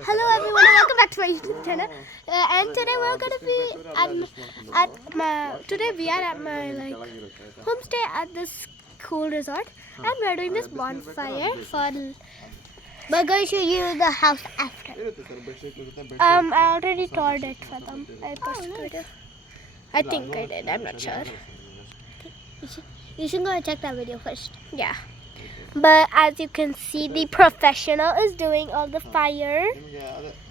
Hello everyone, welcome back to my YouTube channel. And today we're gonna be today we are at my homestay at this cool resort, and we're doing this bonfire for. We're going to show you the house after. I already toured it for them. I posted it. I think I did. I'm not sure. You should go and check that video first. Yeah. But as you can see, the professional is doing all the fire.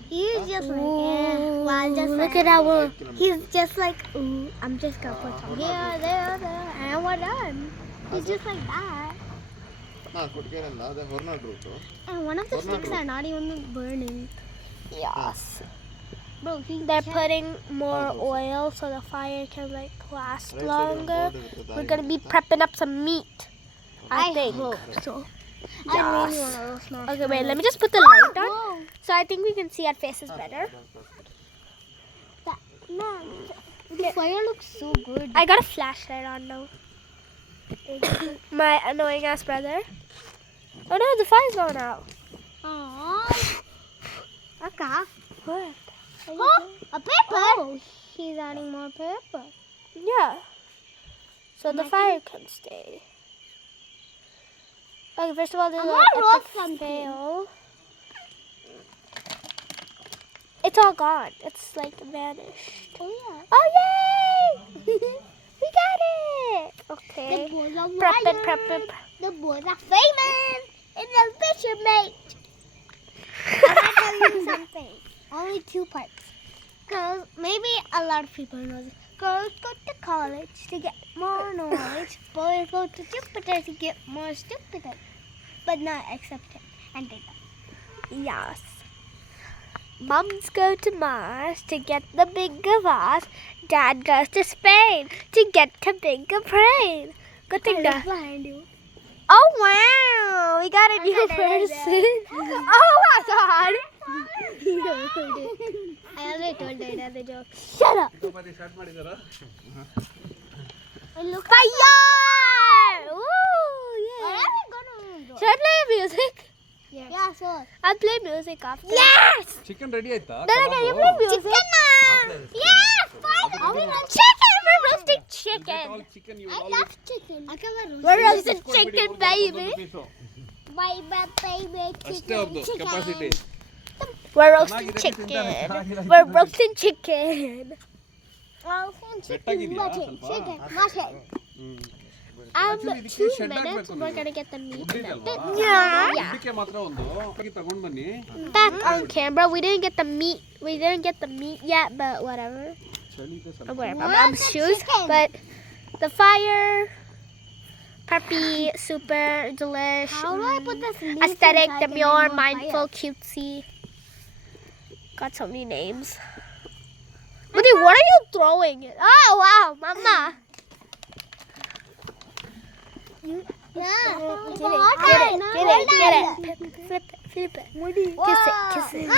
He's just look at our. He's just like, ooh, I'm just gonna put some here, there, and we're done. He's just like that. And one of the sticks are not even burning. Yes. Bro, they're putting more oil so the fire can last longer. We're gonna be prepping up some meat. I think so. Yes. I really want to roast marshmallows. Okay, wait. Let me just put the light on, so I think we can see our faces better. The fire looks so good. I got a flashlight on now. My annoying ass brother. Oh no, the fire's going out. Aww. Okay. What? Oh, a paper. Oh, he's adding more paper. Yeah. So the fire can stay. Okay, first of all, there's a fail. It's all gone. It's vanished. Oh yeah. Oh yay! We got it. Okay. Prep it. The boys are famous in the fisherman. I'm gonna tell you something. Only 2 parts. Girls, maybe a lot of people know this. Girls go to college to get more knowledge. Boys go to Jupiter to get more stupider. But not accepted. And they don't. Yes. Mums go to Mars to get the bigger vase. Dad goes to Spain to get the bigger brain. Good thing that. Behind you. Oh wow! We got a new person. Oh my god! I already told you another joke. Shut up! Fire! Woo! Yeah. Should I play music? Yes. Yeah, sure. I'll play music after. Yes! Chicken ready aita? Then can you play music? Chicken! Yeah! Fine! Chicken! We're roasting chicken! Chicken you I love chicken. We're roasting chicken, baby. Baby, chicken. We're roasting chicken. We're roasting chicken. Chicken. 2 minutes, we're gonna get the meat. Yeah. Back on camera, we didn't get the meat. We didn't get the meat yet, but whatever. I'm wearing my mom's shoes, but the fire, preppy, super delish, aesthetic, demure, mindful, cutesy. Got so many names. But what are you throwing? Oh wow, mama. Yeah. Get it. Flip it. Kiss it.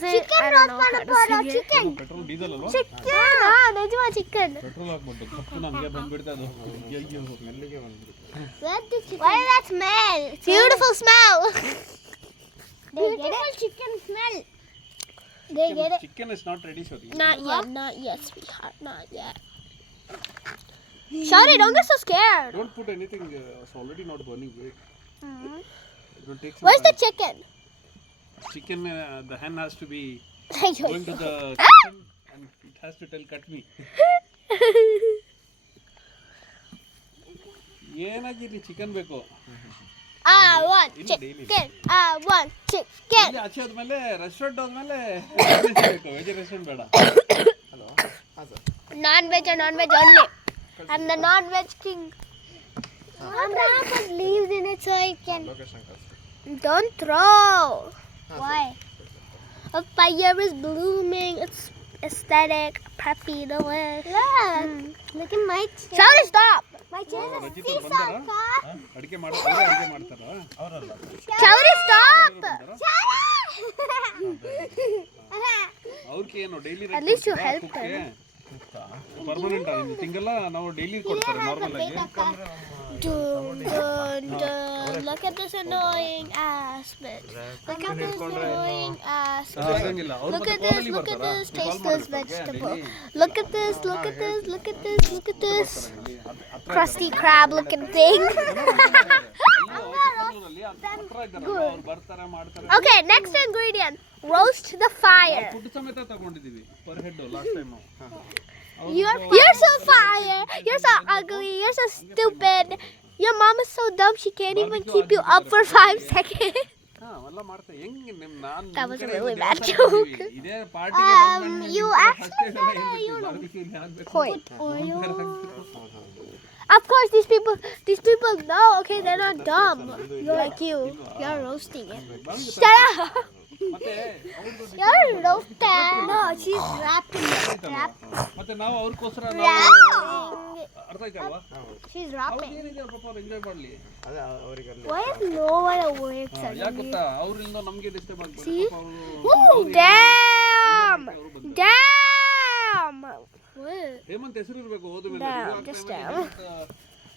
Chicken roast panapora, chicken. Petrol diesel alva? Chicken. Nejima chicken. Petrol hakbondu. Nange bandbidta adu. Why did that smell? Beautiful smell. Beautiful chicken smell. They get it. Chicken is not ready, Shorty. Not yet, sweetheart. Not yet. Shorty, don't get so scared. Don't put anything. It's already not burning. Wait. It will take some Where's time. the chicken? Chicken, the hen has to be Going going to the kitchen and it has to tell, cut me. ಏನಾಗಿದೆ chicken ಬೇಕು I want chicken. I want chicken. ಇಲ್ಲಿ ಆಚೆ ಹೋದ್ಮೇಲೆ restaurant ಹೋದ್ಮೇಲೆ veg restaurant ಬೇಡ Non-veg or non-veg only. I'm the non-veg king. I'm gonna put leaves in it so I can. Don't throw. Why? A fire is blooming. It's aesthetic, preppy, delish. Look at my chair. Shall stop? My chair is seesaw. ಅಡಿಗೆ ಮಾಡ್ತಾರೆ ಅಡಿಗೆ ಮಾಡ್ತಾರಾ ಅವರಲ್ಲ Shall stop? ಅವ್ರಿಗೆ ಏನು daily At least you helped her. Permanent ಆಗಿ ತಿಂಗಲ್ಲ ನಾವು daily ಕೊಡ್ತಾರೆ ನಾರ್ಮಲ್ ಆಗಿ Look at this annoying ass bitch. Look at this annoying ass ask ಹಾ, you. ಆಗಂಗಿಲ್ಲ. ಅವ್ರು Look ಮತ್ತೆ at this, call ಅಲ್ಲಿ look at ಬರ್ತಾರಾ? this, ನೀವು call taste this ಮಾಡ್ಬೇಕು, vegetable. daily. Look at this, look at this, look at this, look at this. ಇಲ್ಲಿ ಹತ್ರ Crusty crab looking thing. ಅವ್ರು ಬರ್ತಾರೆ ಮಾಡ್ತಾರೆ. Okay, next ingredient. Roast the fire. Food ಸಮೇತ ತಗೊಂಡಿದೀವಿ per head last time. You're so fire. You're so ugly. You're so stupid. Your mom is so dumb she can't even keep you up for 5 seconds. ಹಾ ಅವೆಲ್ಲ ಮಾಡ್ತಾರೆ. ಹೆಂಗ್ ನಿಮ್ ನಾನು That was a really bad joke. ಇದೇ ಪಾರ್ಟಿಗೆ ಬಂದು You actually point oil. Of course, these people know. Okay, they're not dumb. Like you. You're roasting it. Shut up. ಮತ್ತೆ You're roasting. No, she's wrapping it. ಮತ್ತೆ ನಾವು ಅವ್ರಿಗೋಸ್ಕರ ಅರ್ಥ ಆಯ್ತಲ್ವಾ? She's wrapping. ಏನಿದೆ ಪಾಪ ಅವ್ರು ಎಂಜಾಯ್ ಮಾಡ್ಲಿ. Why is no one awake? ಯಾಕೆ ಗೊತ್ತಾ ಅವರಿಂದ ನಮಗೆ ಡಿಸ್ಟರ್ಬ್ ಆಗ್ಬೋದು. See? ಅವರು Damn! Damn! ಹೇಮಂತ್ ಹೆಸರು ಇರಬೇಕು ಹೋದ ಮೇಲೆ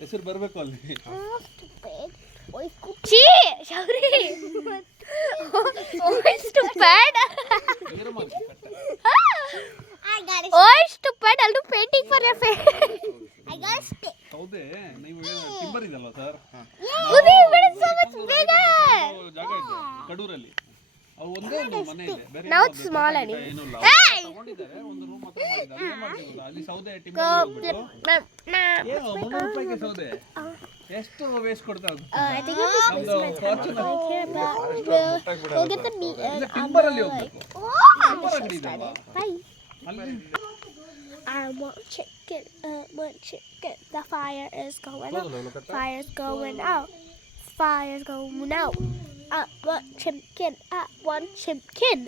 ಹೆಸರು ಬರಬೇಕು ಅಲ್ಲಿ. Gee, Shauri. Oh, stupid. I got it. Oh, stupid. I'll do painting for your face. I got a stick. ಹೌದೇ ನೀವು ಟಿಂಬರ್ ಇದಲ್ವಾ sir? But it's so much bigger. ಜಾಗ ಇದೆ ಕಡೂರಲ್ಲಿ. ಅವು ಒಂದೇ ಒಂದು ಮನೆ ಇದೆ. ಬೇರೆ Now it's small anyway. Hey! ತಗೊಂಡಿದ್ದಾರೆ ಒಂದು ರೂಮ್ ಮಾತ್ರ ಮಾಡಿದ್ದಾರೆ. ಏನು ಮಾಡ್ತಿದ್ರು ಅಲ್ಲಿ ಸೌದೆ ಟಿಂಬರ್ ಹೋಗ್ಬಿಟ್ಟು. ಏನು 300 ರೂಪಾಯಿಗೆ ಸೌದೆ? ಎಷ್ಟು ವೇಸ್ಟ್ ಕೊಡ್ತಾ ಅದು? I think it was we'll get the meat and timber ಅಲ್ಲಿ ಹೋಗ್ಬೇಕು. ಟಿಂಬರ್ ಅಂಗಡಿ ಇದೆ ಅಲ್ವಾ? Bye. ಅಲ್ಲಿ I want chicken. Want chicken. The fire is going out. Fire's going out. Fire's going out. I want chicken. I want chicken.